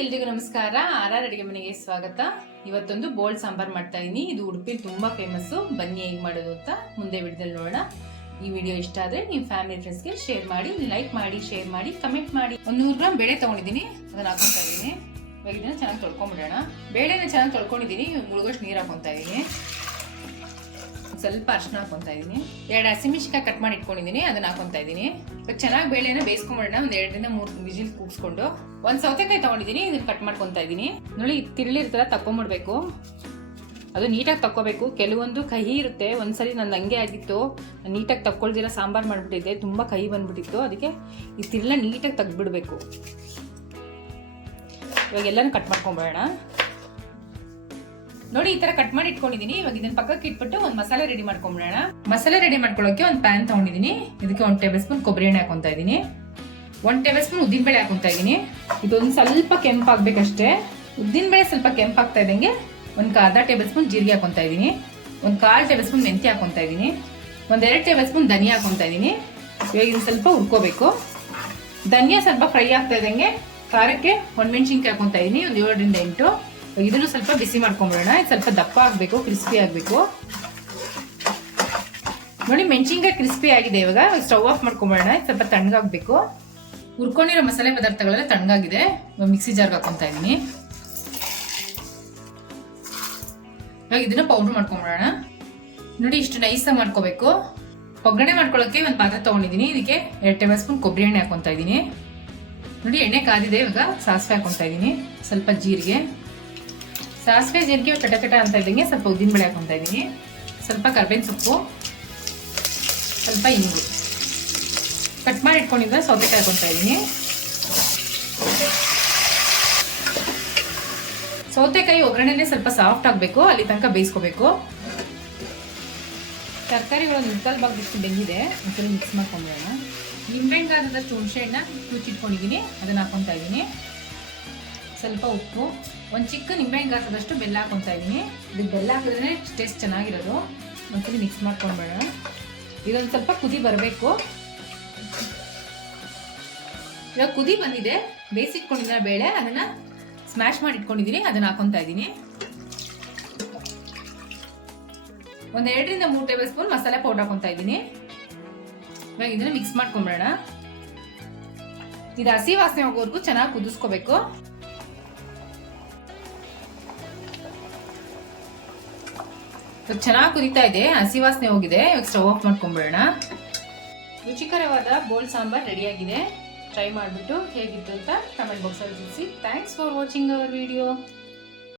ಎಲ್ರಿಗೂ ನಮಸ್ಕಾರ. ಆರ್ ಅಡಿಗೆ ಮನೆಗೆ ಸ್ವಾಗತ. ಇವತ್ತೊಂದು ಬೋಲ್ಡ್ ಸಾಂಬಾರ್ ಮಾಡ್ತಾ ಇದೀನಿ. ಇದು ಉಡುಪಿಲಿ ತುಂಬಾ ಫೇಮಸ್. ಬನ್ನಿ ಹೇಗೆ ಮಾಡೋದು ಅಂತ ಮುಂದೆ ವಿಡಿಯೋದಲ್ಲಿ ನೋಡೋಣ. ಈ ವಿಡಿಯೋ ಇಷ್ಟ ಆದ್ರೆ ನಿಮ್ಮ ಫ್ಯಾಮಿಲಿ ಫ್ರೆಂಡ್ಸ್ಗೆ ಶೇರ್ ಮಾಡಿ, ಲೈಕ್ ಮಾಡಿ, ಶೇರ್ ಮಾಡಿ, ಕಮೆಂಟ್ ಮಾಡಿ. 100 ಗ್ರಾಮ್ ಬೇಳೆ ತಗೊಂಡಿದ್ದೀನಿ, ಅದನ್ನ ಹಾಕೊಂತಾ ಇದೀನಿ. ಇವಾಗ ಇದನ್ನ ಚೆನ್ನಾಗಿ ತೊಳ್ಕೊಂಡ್ಬಿಡೋಣ. ಬೇಳೆನ ಚೆನ್ನಾಗಿ ತೊಳ್ಕೊಂಡಿದ್ದೀನಿ, ಮುಳುಗೋಷ್ಟು ನೀರು ಹಾಕೊಂತಾ ಇದೀನಿ. ಸ್ವಲ್ಪ ಅರ್ಶಿನ ಹಾಕೊಂತಾ ಇದೀನಿ. 2 ಹಸಿಮೆಣಸಿನಕಾಯಿ ಕಟ್ ಮಾಡಿ ಇಟ್ಕೊಂಡಿದ್ದೀನಿ, ಅದನ್ನ ಹಾಕೊಂತಾ ಇದೀನಿ. ಇವಾಗ ಚೆನ್ನಾಗಿ ಬೇಳೆನ ಬೇಯಿಸ್ಕೊಂಡ್ಬಿಡೋಣ. ಒಂದು 2 ರಿಂದ 3 ವಿಜಿಲ್ ಕೂಗಿಸ್ಕೊಂಡು. 1 ಸೌತೆಕಾಯಿ ತಗೊಂಡಿದ್ದೀನಿ, ಇದನ್ನ ಕಟ್ ಮಾಡ್ಕೊಂತಾ ಇದೀನಿ. ನೋಡಿ, ತಿರ್ಲಿರ್ತರ ತಕೊಂಡ್ಬಿಡ್ಬೇಕು. ಅದು ನೀಟಾಗಿ ತಕ್ಕೋಬೇಕು. ಕೆಲವೊಂದು ಕಹಿ ಇರುತ್ತೆ. ಒಂದ್ಸರಿ ನಂದು ಹಂಗೆ ಆಗಿತ್ತು, ನೀಟಾಗಿ ತಕ್ಕೊಳ್ದಿರ ಸಾಂಬಾರ್ ಮಾಡ್ಬಿಟ್ಟಿದ್ದೆ, ತುಂಬಾ ಕಹಿ ಬಂದ್ಬಿಟ್ಟಿತ್ತು. ಅದಕ್ಕೆ ಈ ತಿರ್ಲ ನೀಟಾಗಿ ತೆಗ್ದ್ಬಿಡ್ಬೇಕು. ಇವಾಗ ಎಲ್ಲಾನು ಕಟ್ ಮಾಡ್ಕೊಂಡ್ಬಿಡೋಣ. ನೋಡಿ, ಈ ತರ ಕಟ್ ಮಾಡಿ ಇಟ್ಕೊಂಡಿದೀನಿ. ಇವಾಗ ಇದನ್ನ ಪಕ್ಕಕ್ಕೆ ಇಟ್ಬಿಟ್ಟು ಒಂದು ಮಸಾಲೆ ರೆಡಿ ಮಾಡ್ಕೊಂಡ್ಬಿಡೋಣ. ಮಸಾಲೆ ರೆಡಿ ಮಾಡ್ಕೊಳ್ಳೋಕೆ ಒಂದು ಪ್ಯಾನ್ ತಗೊಂಡಿದ್ದೀನಿ. ಇದಕ್ಕೆ 1 ಟೇಬಲ್ ಸ್ಪೂನ್ ಕೊಬ್ಬರಿ ಎಣ್ಣೆ ಹಾಕೊಂತಾ ಇದೀನಿ. 1 ಟೇಬಲ್ ಸ್ಪೂನ್ ಉದ್ದಿನಬೇಳೆ ಹಾಕೊಂತಾ ಇದೀನಿ. ಇದೊಂದು ಸ್ವಲ್ಪ ಕೆಂಪಾಗಬೇಕಷ್ಟೇ. ಉದ್ದಿನಬೇಳೆ ಸ್ವಲ್ಪ ಕೆಂಪಾಗ್ತಾ ಇದ್ದಂಗೆ ಒಂದು ಅರ್ಧ ಟೇಬಲ್ ಸ್ಪೂನ್ ಜೀರಿಗೆ ಹಾಕೊಂತಾ ಇದೀನಿ. 1/4 ಟೇಬಲ್ ಸ್ಪೂನ್ ಮೆಂತ್ಯ ಹಾಕೊಂತಾ ಇದೀನಿ. 1-2 ಟೇಬಲ್ ಸ್ಪೂನ್ ಧನಿಯಾ ಹಾಕೊಂತಾ ಇದೀನಿ. ಇವಾಗ ಇದನ್ನ ಸ್ವಲ್ಪ ಹುರ್ಕೋಬೇಕು. ಧನಿಯಾ ಸ್ವಲ್ಪ ಫ್ರೈ ಆಗ್ತಾ ಇದ್ದಂಗೆ ಖಾರಕ್ಕೆ ಒಣಮೆಣಸಿನ್ಕಾಯಿ ಹಾಕೊಂತಾ ಇದೀನಿ. ಒಂದು 7 ರಿಂದ 8. ಇದನ್ನು ಸ್ವಲ್ಪ ಬಿಸಿ ಮಾಡ್ಕೊಂಡ್ಬಿಡೋಣ. ಇದು ಸ್ವಲ್ಪ ದಪ್ಪ ಆಗಬೇಕು, ಕ್ರಿಸ್ಪಿ ಆಗಬೇಕು. ನೋಡಿ, ಮೆಣಸಿನ್ಕಾಯಿ ಕ್ರಿಸ್ಪಿ ಆಗಿದೆ. ಇವಾಗ ಸ್ಟವ್ ಆಫ್ ಮಾಡ್ಕೊಂಡ್ಬಿಡೋಣ. ಇದು ಸ್ವಲ್ಪ ತಣ್ಣಗಾಗಬೇಕು. ಹುರ್ಕೊಂಡಿರೋ ಮಸಾಲೆ ಪದಾರ್ಥಗಳೆಲ್ಲ ತಣ್ಣಗಾಗಿದೆ. ಮಿಕ್ಸಿ ಜಾರ್ಗೆ ಹಾಕೊಂತಾ ಇದೀನಿ. ಇವಾಗ ಇದನ್ನ ಪೌಡರ್ ಮಾಡ್ಕೊಂಡ್ಬಿಡೋಣ. ನೋಡಿ, ಇಷ್ಟು ನೈಸಾಗಿ ಮಾಡ್ಕೋಬೇಕು. ಒಗ್ಗರಣೆ ಮಾಡ್ಕೊಳ್ಳೋಕೆ ಒಂದು ಪಾತ್ರೆ ತಗೊಂಡಿದ್ದೀನಿ. ಇದಕ್ಕೆ 2 ಟೇಬಲ್ ಸ್ಪೂನ್ ಕೊಬ್ಬರಿ ಎಣ್ಣೆ ಹಾಕೊಂತಾ ಇದೀನಿ. ನೋಡಿ, ಎಣ್ಣೆ ಕಾದಿದೆ. ಇವಾಗ ಸಾಸಿವೆ ಹಾಕೊಂತಾ ಇದೀನಿ. ಸ್ವಲ್ಪ ಜೀರಿಗೆ, ಸಾಸಿವೆ ಜೀರಿಗೆ ಚಟಚಟ ಅಂತ ಇದ್ದಂಗೆ ಸ್ವಲ್ಪ ಉದ್ದಿನಬೇಳೆ ಹಾಕೊಂತಾ ಇದ್ದೀನಿ. ಸ್ವಲ್ಪ ಕರ್ಬೇವಿನ ಸೊಪ್ಪು, ಸ್ವಲ್ಪ ಇಂಗು, ಕಟ್ ಮಾಡಿ ಇಟ್ಕೊಂಡಿದ್ದ ಸೌತೆಕಾಯಿ ಹಾಕೊಂತಾ ಇದ್ದೀನಿ. ಸೌತೆಕಾಯಿ ಒಗ್ಗರಣೆನೇ ಸ್ವಲ್ಪ ಸಾಫ್ಟ್ ಆಗಬೇಕು, ಅಲ್ಲಿ ತನಕ ಬೇಯಿಸ್ಕೋಬೇಕು. ತರಕಾರಿಗಳು ಮುಕ್ಕಾಲು ಭಾಗದಷ್ಟು ಬೆಂದಿದೆ, ಒಂದ್ಸಲ ಮಿಕ್ಸ್ ಮಾಡ್ಕೊಂಡ್ಬಿಡೋಣ. ನಿಂಬೆಹಣ್ಣಾದಷ್ಟು ಹುಣಸೆ ಹಣ್ಣ ಕುಚ್ಚಿಟ್ಕೊಂಡಿದ್ದೀನಿ, ಅದನ್ನ ಹಾಕೊಂತಾ ಇದ್ದೀನಿ. ಸ್ವಲ್ಪ ಉಪ್ಪು, ಒಂದು ಚಿಕ್ಕ ನಿಂಬೆಹಣ್ಣು ಗಾತ್ರದಷ್ಟು ಬೆಲ್ಲ ಹಾಕೊಂತಾ ಇದ್ದೀನಿ. ಇದಕ್ಕೆ ಬೆಲ್ಲ ಹಾಕಿದ್ರೆ ಟೇಸ್ಟ್ ಚೆನ್ನಾಗಿರೋದು. ಒಂದ್ಸಲಿ ಮಿಕ್ಸ್ ಮಾಡ್ಕೊಂಡ್ಬೇಡ. ಇದೊಂದು ಸ್ವಲ್ಪ ಕುದಿ ಬರಬೇಕು. ಇವಾಗ ಕುದಿ ಬಂದಿದೆ. ಬೇಯಿಸಿಟ್ಕೊಂಡಿದ್ದ ಬೇಳೆ ಅದನ್ನ ಸ್ಮ್ಯಾಶ್ ಮಾಡಿ ಇಟ್ಕೊಂಡಿದ್ದೀನಿ, ಅದನ್ನ ಹಾಕೊಂತಾ ಇದ್ದೀನಿ. 1-2 ರಿಂದ 3 ಟೇಬಲ್ ಸ್ಪೂನ್ ಮಸಾಲೆ ಪೌಡರ್ ಹಾಕೊಂತಾ ಇದ್ದೀನಿ. ಇವಾಗ ಇದನ್ನ ಮಿಕ್ಸ್ ಮಾಡ್ಕೊಂಡ್ಬೇಡ. ಇದು ಹಸಿ ವಾಸನೆ ಹೋಗೋವರೆಗೂ ಚೆನ್ನಾಗಿ ಕುದಿಸ್ಕೋಬೇಕು. ಚೆನ್ನಾಗಿ ಕುದಿತಾ ಇದೆ, ಹಸಿ ವಾಸನೆ ಹೋಗಿದೆ. ಇವಾಗ ಸ್ಟವ್ ಆಫ್ ಮಾಡ್ಕೊಂಡ್ಬಿಡೋಣ. ರುಚಿಕರವಾದ ಬೋಲ್ಡ್ ಸಾಂಬಾರ್ ರೆಡಿಯಾಗಿದೆ. ಟ್ರೈ ಮಾಡಿಬಿಟ್ಟು ಹೇಗಿತ್ತು ಅಂತ ಕಮೆಂಟ್ ಬಾಕ್ಸಲ್ಲಿ ತಿಳಿಸಿ. Thanks for watching our video.